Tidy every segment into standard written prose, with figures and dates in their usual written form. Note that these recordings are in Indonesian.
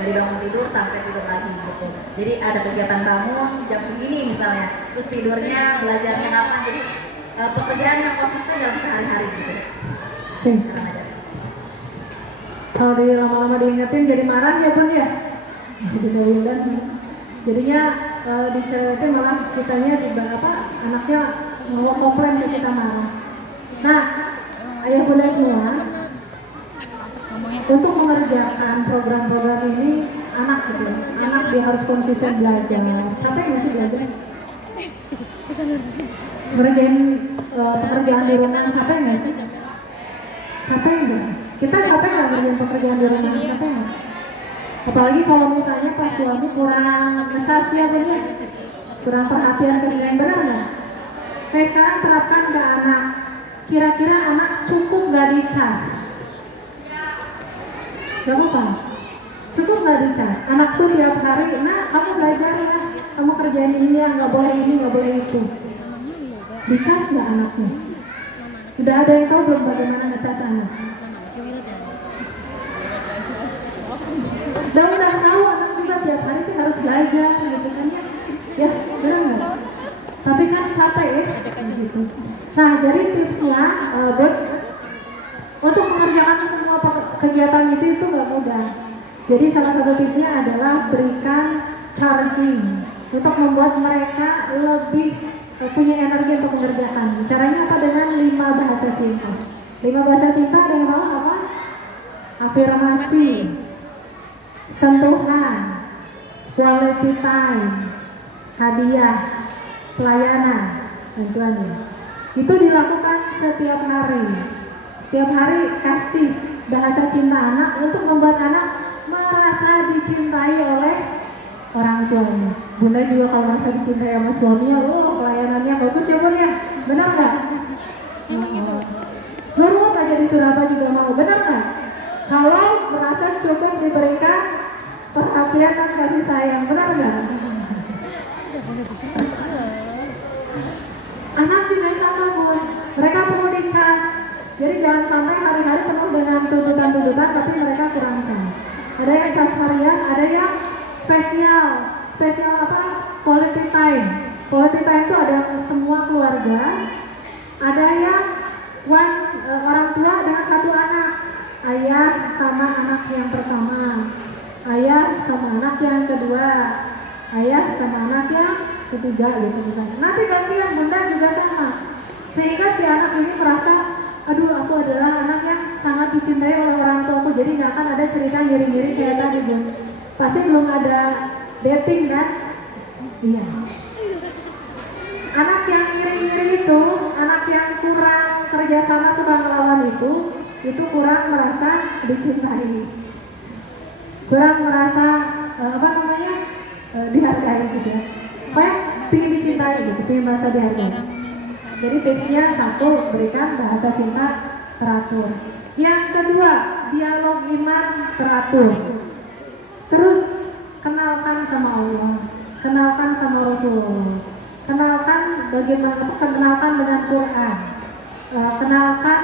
dari bangun tidur sampai tidur lagi gitu. Jadi ada kegiatan bangun jam segini misalnya, terus tidurnya belajarnya kapan, jadi pekerjaan yang konsisten dalam sehari-hari gitu. Kalau di lama-lama diingetin jadi marah ya Bun ya. Jadinya diceretin malah kitanya anaknya mau komplain ke kita marah. Nah, ayah bunda semua, untuk mengerjakan program-program ini anak gitu, anak dia harus konsisten belajar. Capek nggak sih belajar? Ngerjain pekerjaan di rumah capek nggak sih? Capek nggak? Kita capek nggak ngerjain pekerjaan di rumah? Capek nggak? Apalagi kalau misalnya pas suami kurang ngecas ya bener, kurang perhatian ke yang benar nggak? Kayak sekarang terapkan ke anak. Kira-kira anak cukup nggak dicas? Gak apa-apa. Cukup nggak dicas? Anak tuh tiap hari, nah kamu belajar ya, kamu kerjain ini ya, nggak boleh ini, nggak boleh itu. Dicas nggak anaknya? Udah ada yang tahu belum bagaimana ngecas anak? Udah tahu anak juga tiap hari tuh harus belajar gitu kan ya? Ya benar nggak? Tapi kan capek ya gitu. Nah jadi tipsnya buat untuk mengerjakan semua kegiatan itu nggak mudah. Jadi salah satu tipsnya adalah berikan charging untuk membuat mereka lebih punya energi untuk mengerjakan. Caranya apa? Dengan 5 bahasa cinta. 5 bahasa cinta adalah apa? Afirmasi, sentuhan, quality time, hadiah, pelayanan, bantuannya. Itu dilakukan setiap hari. Setiap hari kasih bahasa cinta anak untuk membuat anak merasa dicintai oleh orang tuanya. Bunda juga kalau merasa dicintai sama suaminya, pelayanannya bagus ya Bun ya, benar nggak? Nurut aja di Surabaya juga mau, benar nggak? Kalau merasa cukup diberikan perhatian dan kasih sayang, benar nggak? Anak juga sama Bun, mereka perlu dicas. Jadi jangan sampai hari-hari penuh dengan tuntutan-tuntutan tapi mereka kurang cas. Ada yang cas harian, ada yang spesial. Spesial apa? Quality time. Quality time itu ada semua keluarga. Ada yang orang tua dengan satu anak. Ayah sama anak yang pertama. Ayah sama anak yang kedua. Ayah sama anak yang ketiga gitu misalnya. Nanti gantian bunda juga sama. Sehingga si anak ini merasa, aduh aku adalah anak yang sangat dicintai oleh orang tuaku. Jadi nggak akan ada cerita ngiri-ngiri kayak tadi Bun. Pasti belum ada dating kan? Iya. Anak yang ngiri-ngiri itu, anak yang kurang kerjasama suka ngelawan itu kurang merasa dicintai, kurang merasa dihargai gitu ya. Kayak pingin dicintai gitu, pingin merasa dihargai. Jadi tipsnya satu, berikan bahasa cinta teratur. Yang kedua, dialog iman teratur. Terus kenalkan sama Allah, kenalkan sama Rasulullah, kenalkan dengan Quran, kenalkan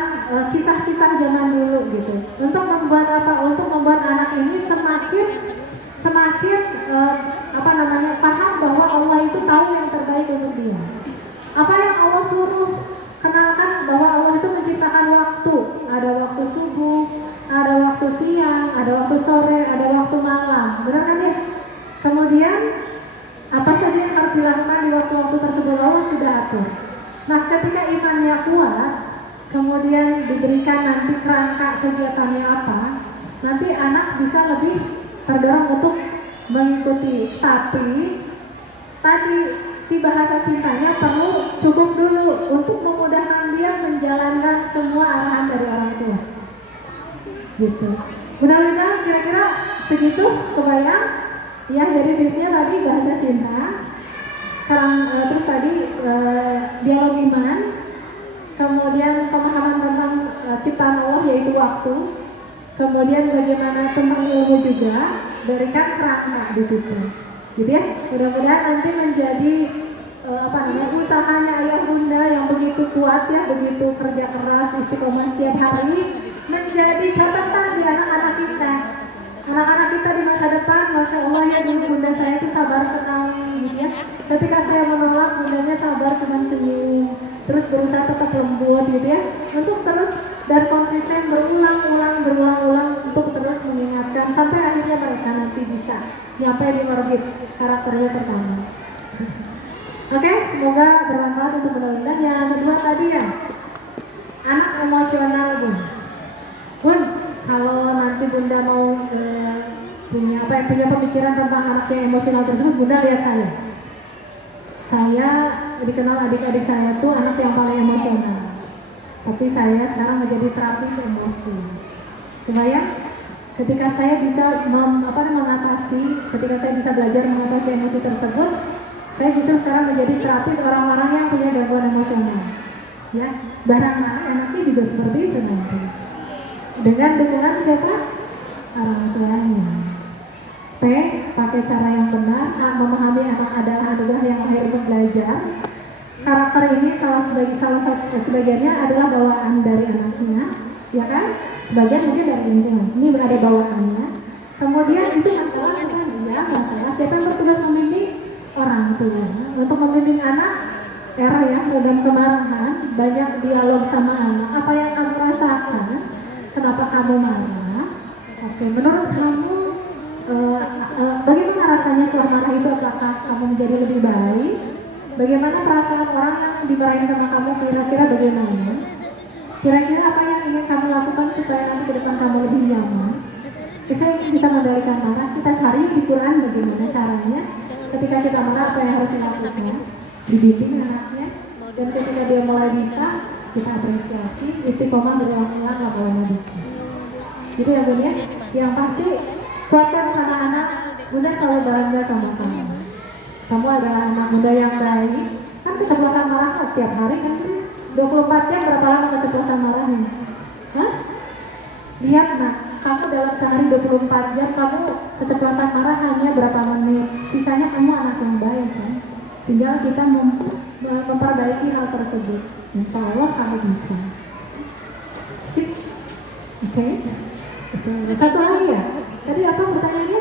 kisah-kisah zaman dulu gitu. Untuk membuat apa? Untuk membuat anak ini semakin paham bahwa Allah itu tahu yang terbaik untuk dia. Apa yang Allah suruh, kenalkan bahwa Allah itu menciptakan waktu. Ada waktu subuh, ada waktu siang, ada waktu sore, ada waktu malam. Benar kan ya? Kemudian apa saja yang harus dilakukan di waktu-waktu tersebut Allah sudah atur. Nah ketika imannya kuat, kemudian diberikan nanti kerangka kegiatannya apa, nanti anak bisa lebih terdorong untuk mengikuti. Tapi tadi si bahasa cintanya perlu cukup dulu untuk memudahkan dia menjalankan semua arahan dari orang tua. Gitu. Mudah-mudahan kira-kira segitu kebayang. Ya, jadi tipsnya tadi bahasa cinta. Terus tadi dialog iman. Kemudian pemahaman tentang ciptaan Allah yaitu waktu. Kemudian bagaimana tentang ilmu juga, berikan kerangka di situ. Jadi ya, mudah-mudahan nanti menjadi usahanya ayah bunda yang begitu kuat ya, begitu kerja keras, istiqomah setiap hari, menjadi catatan di anak-anak kita di masa masa depan, Masya Allah ya, dulu bunda saya itu sabar sekali gitu ya. Ketika saya menolak, bundanya sabar, cuma senyum, terus berusaha tetap lembut gitu ya, untuk terus dan konsisten berulang-ulang untuk terus mengingatkan sampai akhirnya mereka nanti bisa nyampe di orbit karakternya pertama. Oke, semoga bermanfaat untuk mudah-mudahan. Yang kedua tadi ya, anak emosional Bun, kalau nanti bunda mau punya pemikiran tentang anak yang emosional tersebut, bunda lihat saya dikenal adik-adik saya tuh anak yang paling emosional, tapi saya sekarang menjadi terapis emosi. Kebayang? Ketika saya bisa ketika saya bisa belajar mengatasi emosi tersebut, saya justru sekarang menjadi terapis orang-orang yang punya gangguan emosional. Ya, barangkali anaknya juga seperti itu nanti. Dengan dukungan siapa? Orang tuanya. P, pakai cara yang benar. A, memahami anak adalah anugerah yang lahir untuk belajar. Karakter ini sebagiannya adalah bawaan dari anaknya, ya kan? Sebagian mungkin dari lingkungan. Ini ada bawaannya. Kemudian itu masalah kan? Ya, masalah siapa yang bertugas membimbing? Orang tua. Untuk membimbing anak, era ya, dan kemarahan, banyak dialog sama anak. Apa yang kamu rasakan? Kenapa kamu marah? Oke, menurut kamu bagaimana rasanya setelah marah itu? Apakah kamu menjadi lebih baik? Bagaimana perasaan orang yang dimarahin sama kamu? Kira-kira bagaimana? Kira-kira apa yang ingin kamu lakukan supaya nanti ke depan kamu lebih nyaman? Saya ingin bisa mengendalikan marah. Kita cari di Quran bagaimana caranya. Ketika kita marah, apa yang harus dilakukan? Dibimbing anaknya. Dan ketika dia mulai bisa, kita apresiasi. Istiqomah berulang-ulang lakukannya bisa. Gitu ya Bun ya. Yang pasti kuatkan sama anak. Bunda selalu bangga sama kamu. Kamu adalah anak muda yang baik. Kan keceplosan marah kan setiap hari kan? 24 jam berapa lama keceplosan marahnya? Hah? Lihat nak, kamu dalam sehari 24 jam kamu keceplosan marah hanya berapa menit. Sisanya kamu anak yang baik kan? Tinggal kita memperbaiki hal tersebut. Insya Allah kamu bisa. Sip. Oke. Satu lagi ya. Tadi apa pertanyaannya?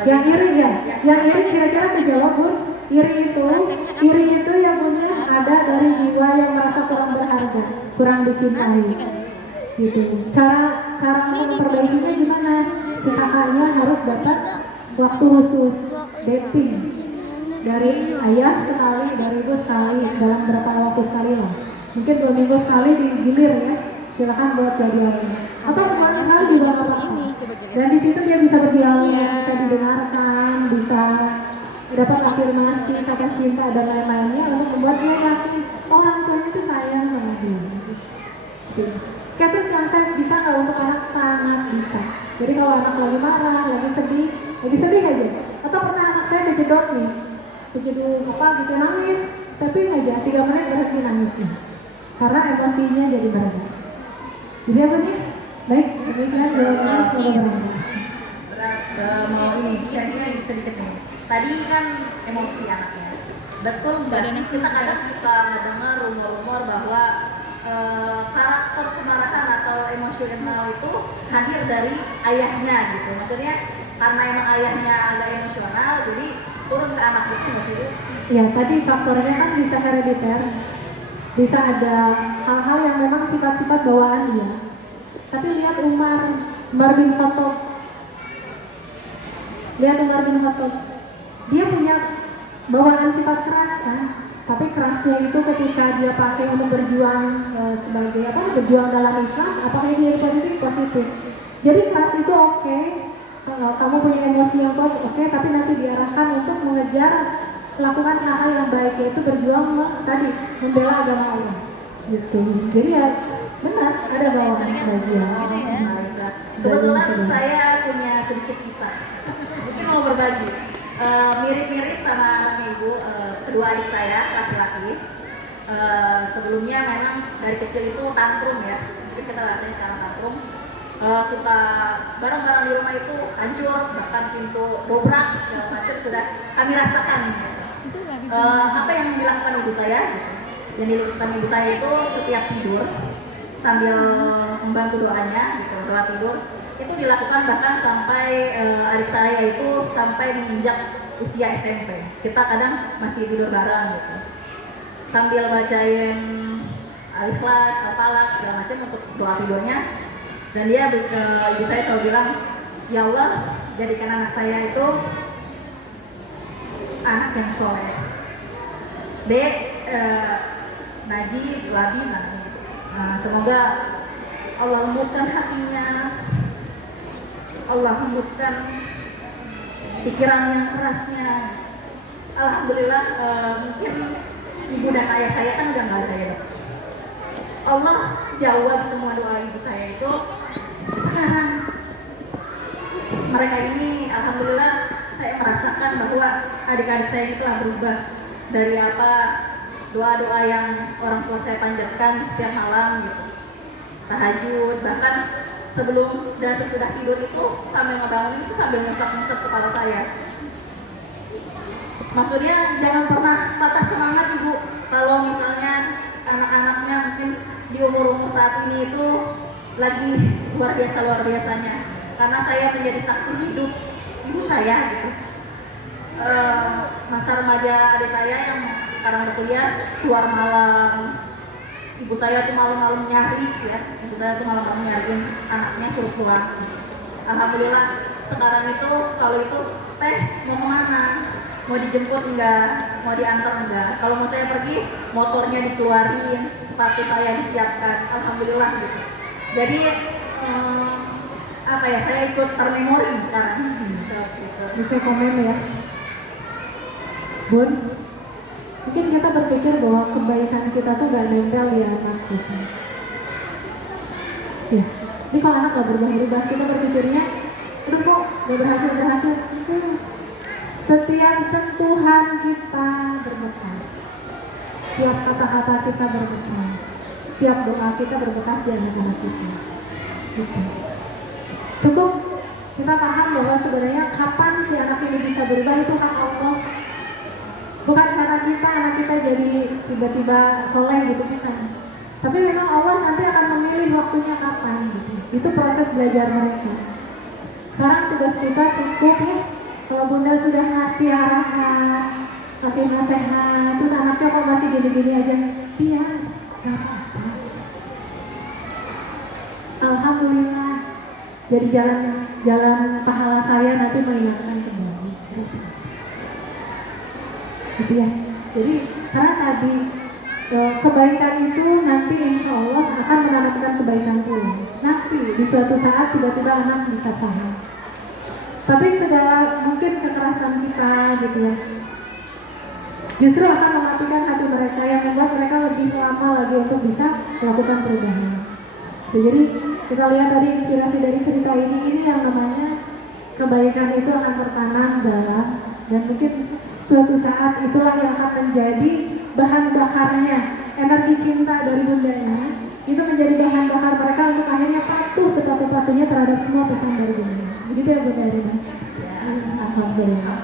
Yang iri ya. Yang iri kira-kira kejawab Bun. Iri itu yang punya ada dari jiwa yang merasa kurang berharga, kurang dicintai. Gitu. Cara memperbaikinya gimana? Si kakaknya harus dapat waktu khusus dating dari ayah sekali, dari ibu sekali, dalam berapa waktu sekali lah. Mungkin 2 minggu sekali digilir ya. Silakan buat jadwal. Atau sebulan sekali juga nggak apa-apa. Dan di situ dia bisa berdialog, bisa didengarkan, bisa dapat afirmasi, kata cinta dan lain-lainnya untuk membuat dia yakin orang tuanya itu sayang sama dia. Kayak terus yang saya bisa nggak untuk anak sangat bisa. Jadi kalau anak lagi marah, lagi sedih aja. Atau pernah anak saya kejedot gitu nangis, tapi aja 3 menit berhenti nangisnya karena emosinya jadi berat. Jadi apa nih? Baik, demikian jawabannya semoga berhasil. Mau ini sharing sedikit nih. Tadi kan emosi anaknya. Betul nggak sih kita kadang suka mendengar rumor-rumor bahwa karakter kemarahan atau emosional itu hadir dari ayahnya gitu. Maksudnya karena emang ayahnya agak emosional, jadi turun ke anak itu nggak sih? Ya tadi faktornya kan bisa herediter, bisa ada hal-hal yang memang sifat-sifat bawaan dia. Tapi lihat Umar bin Khattab. Dia punya bawaan sifat keras kan, tapi kerasnya itu ketika dia pakai untuk berjuang berjuang dalam Islam, apakah dia positif? Jadi keras itu oke, kamu punya emosi yang kuat oke, tapi nanti diarahkan untuk mengejar melakukan hal-hal yang baik, yaitu berjuang membela agama Allah gitu. Jadi ya benar ada bawaan sebagian. Kebetulan saya punya sedikit kisah, mungkin mau berbagi. Mirip-mirip sama anak ibu, kedua adik saya laki-laki. Sebelumnya memang dari kecil itu tantrum ya, mungkin kita rasanya sekarang tantrum. Suka barang-barang di rumah itu hancur, bahkan pintu dobrak segala macam sudah kami rasakan. Apa yang dilakukan ibu saya? Yang dilakukan ibu saya itu setiap tidur sambil membantu doanya, gitu, doa tidur, itu dilakukan bahkan sampai adik saya itu sampai menginjak usia SMP. Kita kadang masih tidur bareng gitu, sambil bacain Al-Ikhlas, Al-Falaq segala macam untuk doa tidurnya. Dan dia ibu saya selalu bilang, ya Allah jadikan anak saya itu anak yang soleh. Dek, Najib, Labi, semoga Allah lembutkan hatinya, Allah lembutkan pikiran yang kerasnya. Alhamdulillah, mungkin ibu dan ayah saya kan udah nggak ada ya, Dok. Allah jawab semua doa ibu saya itu. Sekarang mereka ini, alhamdulillah, saya merasakan bahwa adik-adik saya ini telah berubah dari apa doa-doa yang orang tua saya panjatkan setiap malam gitu, tahajud, bahkan sebelum dan sesudah tidur itu sambil ngebangun itu sambil ngusap-ngusap kepala saya. Maksudnya jangan pernah patah semangat ibu kalau misalnya anak-anaknya mungkin di umur-umur saat ini itu lagi luar biasanya, karena saya menjadi saksi hidup ibu saya gitu. Masa remaja adik saya yang sekarang berkuliah keluar malam, ibu saya tuh malam-malam nyari ya, ibu saya tuh malam-malam nyariin anaknya suruh pulang. Alhamdulillah sekarang itu kalau itu teh mau kemana, mau dijemput enggak, mau diantar enggak, kalau mau saya pergi motornya dikeluarin, sepatu saya disiapkan, alhamdulillah gitu. Jadi apa ya, saya ikut termemori sekarang gitu. Bisa komen ya Bun, mungkin kita berpikir bahwa kebaikan kita tuh gak nempel di anak kita. Ya, ini kalau anak gak berubah-ubah, kita berpikirnya udah kok gak berhasil. Setiap sentuhan kita berbekas, setiap kata-kata kita berbekas, setiap doa kita berbekas di anak-anak kita gitu. Cukup kita paham bahwa sebenarnya kapan si anak ini bisa berubah itu hak Allah. Bukan karena anak kita jadi tiba-tiba soleh gitu, bukan. Tapi memang Allah nanti akan memilih waktunya kapan gitu. Itu proses belajar mereka. Sekarang tugas kita cukup ya. Kalau Bunda sudah ngasih arahan, kasih nasihat, terus anaknya kok masih gini-gini aja, iya, gak apa-apa. Alhamdulillah. Jadi jalan pahala saya nanti mengingatkan kembali. Gitu ya. Jadi karena tadi kebaikan itu nanti insya Allah akan menanamkan kebaikan pula. Nanti di suatu saat tiba-tiba anak bisa paham. Tapi segala mungkin kekerasan kita gitu ya, justru akan mematikan hati mereka yang membuat mereka lebih lama lagi untuk bisa melakukan perubahan. Jadi kita lihat tadi inspirasi dari cerita ini yang namanya kebaikan itu akan tertanam dalam, dan mungkin suatu saat itulah yang akan menjadi bahan bakarnya, energi cinta dari bundanya itu menjadi bahan bakar mereka untuk akhirnya patuh sepatu-patunya terhadap semua pesan dari bunda. Begitu ya Bunda Rina? Alhamdulillah.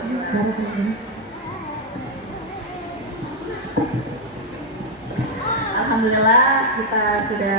Alhamdulillah kita sudah